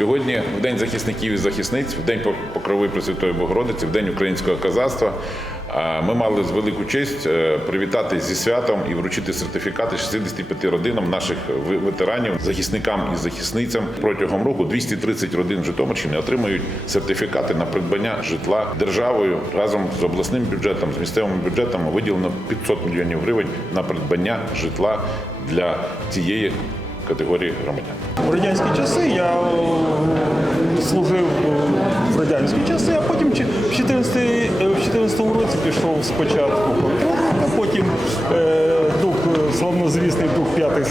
Сьогодні, в День захисників і захисниць, в День Покрови Пресвятої Богородиці, в День українського казацтва, ми мали з велику честь е, привітати зі святом і вручити сертифікати 65 родинам наших ветеранів, захисникам і захисницям. Протягом року 230 родин Житомирщини отримують сертифікати на придбання житла державою разом з обласним бюджетом, з місцевим бюджетом виділено 500 мільйонів гривень на придбання житла для цієї категорії громадян. В радянські часи я е, служив е, в радянські часи, а потім в 14, е, в 14 році пішов спочатку а потім е, е, славнозвісний дух п'ятий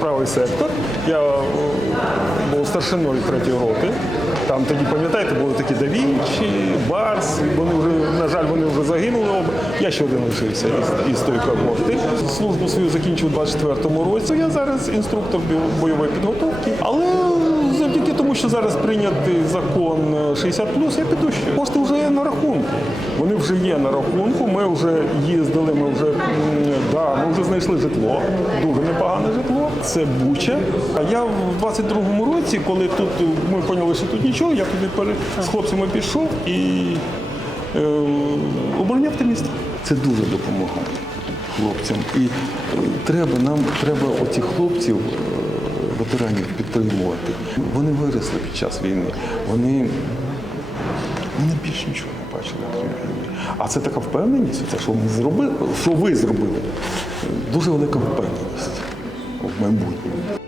правий сектор. Я е, був старшиною третьої роти. Там тоді, пам'ятаєте, були такі Да Вінчі, Барс, вони вже, на жаль, вони вже загинули. Я ще один лишився із, із тої когорти. Службу свою закінчив у 24-му році. Я зараз інструктор бойової підготовки. Але завдяки тому, що зараз прийнятий закон е, 60 я піду ще. Кошти вже є на рахунку. Вони вже є на рахунку. Ми вже їздили, ми вже да, ми вже знайшли житло, дуже непогане житло. Це Буча. А я в 22-му році, коли тут е, ми поняли, що тут нічого, я туди з хлопцями пішов і е, обороняв те місто. Це дуже допомагає хлопцям. І е, треба нам треба оці хлопців, е, ветеранів підтримувати. Вони виросли під час війни. Вони, вони більше нічого не бачили. А це така впевненість, це що ми зробили, що ви зробили. Дуже велика впевненість в майбутньому.